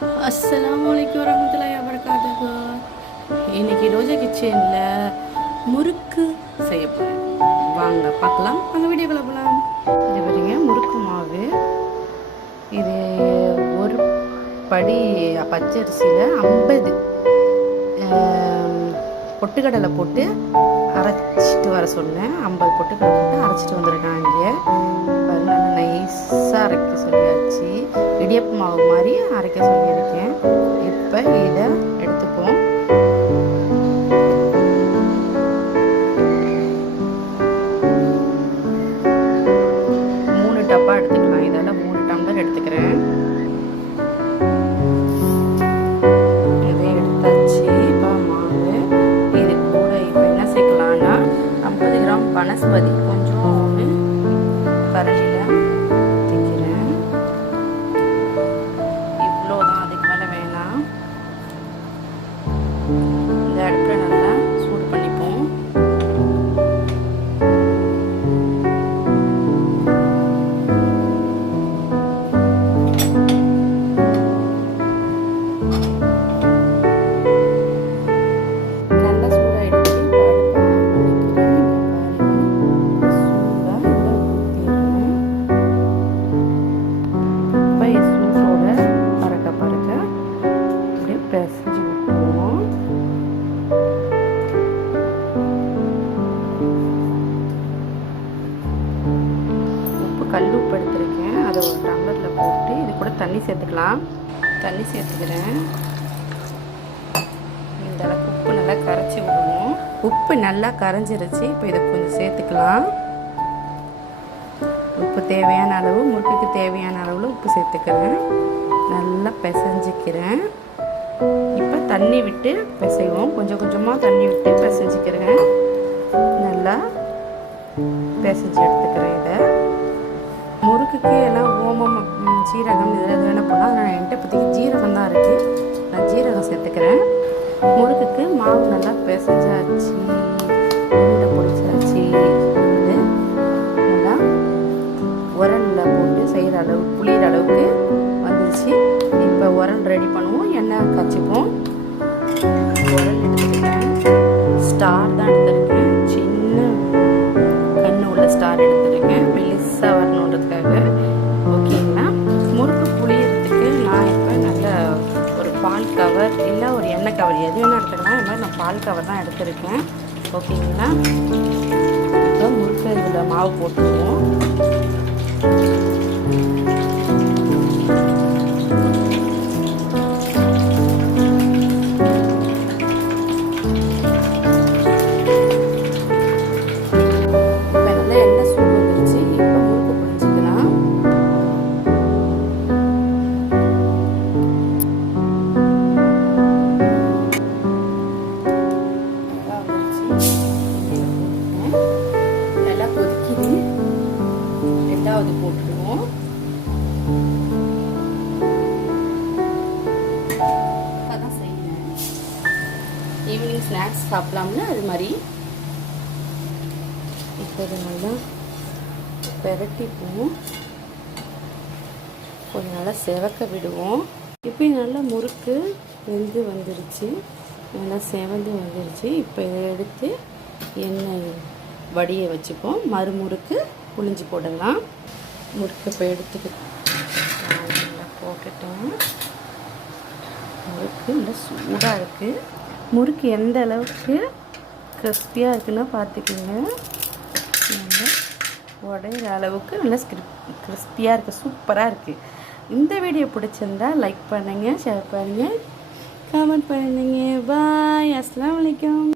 அஸ்ஸலாமு அலைக்கும் வரமத்துல்லாஹி இன்னைக்கு ரோஜா கிச்சனில் முறுக்கு செய்ய போகிறேன் வாங்க பார்க்கலாம். வாங்க வீடியோக்குள்ள போகலாம் இது பாருங்க முறுக்கு மாவு. இது ஒரு படி பச்சரிசியில் ஐம்பது பொட்டுக்கடலை போட்டு அரைச்சிட்டு வர சொன்னேன். ஐம்பது பொட்டுக்கடலை போட்டு அரைச்சிட்டு இங்கே இடியப்பு மாவு மாதிரி அரைக்க சொல்லியிருக்கேன். இப்போ இதை எடுத்துப்போம். கல் உப்பு எடுத்துருக்கேன் அதை ஒரு டம்ளரில் போட்டு இது கூட தண்ணி சேர்த்துக்கலாம். தண்ணி சேர்த்துக்கிறேன். இந்த அளவுக்கு உப்பு நல்லா கரைச்சி விடுவோம். உப்பு நல்லா கரைஞ்சிருச்சு. இப்போ இதை கொஞ்சம் சேர்த்துக்கலாம். உப்பு தேவையான அளவு முறுக்குக்கு தேவையான அளவில் உப்பு சேர்த்துக்கிறேன். நல்லா பிசைஞ்சிக்கிறேன். இப்போ தண்ணி விட்டு பிசைவோம். கொஞ்சம் கொஞ்சமாக தண்ணி விட்டு பிசைஞ்சிக்கிறேன். நல்லா பிசைஞ்சு எடுத்துக்கிறேன் இதை. முறுக்குக்கு எல்லாம் ஓமம் சீரகம் இதில் எது வேணால் போடலாம். ஆனால் என்கிட்ட இப்போதைக்கு ஜீரகம் தான் இருக்குது நான் ஜீரகம் சேர்த்துக்கிறேன். முறுக்குக்கு மாவு நல்லா பிசைஞ்சாச்சு. உருண்டை பிடிச்சாச்சு வந்து நல்லா உரலில் போட்டு செய்கிற அளவு புளியிற அளவுக்கு வந்துருச்சு. இப்போ உரல் ரெடி பண்ணுவோம். எண்ணெய் காய்ச்சிப்போம். உரல் எடுத்துக்கிட்டேன். எண்ணெய் எடுத்துக்கலாம் இந்த மாதிரி நான் பால் கவர் தான் எடுத்திருக்கேன். ஓகேங்களா இப்போ முறுக்கு இதில் மாவு போட்டுருவோம் ரெண்டாவது போட்டுருவோம். அதான் செய்யணும் ஈவினிங் ஸ்நாக்ஸ் சாப்பிடலாம்னு அது மாதிரி. இப்போ இது நல்லா பெரட்டிப்போம் கொஞ்சம் நல்லா செவக்க விடுவோம். இப்போ நல்லா முறுக்கு வெந்து வந்துருச்சு. நல்லா செவந்து வந்துருச்சு. இப்போ இதை எடுத்து எண்ணெய் வடியை வச்சுப்போம். மறுமுறுக்கு புளிஞ்சு போடலாம். முறுக்கு இப்போ எடுத்துக்கிட்டு நல்லா முறுக்கு நல்லா சூடாக இருக்குது முறுக்கு எந்த அளவுக்கு கிறிஸ்பியாக இருக்குன்னு பார்த்துக்கோங்க. நல்லா உடையிற அளவுக்கு நல்லா ஸ்கிரிப் கிறிஸ்பியாக இருக்குது சூப்பராக இருக்குது இந்த வீடியோ பிடிச்சிருந்தா லைக் பண்ணுங்கள் ஷேர் பண்ணுங்கள் கமெண்ட் பண்ணுங்க. பாய் அஸ்லாம் வலைக்கம்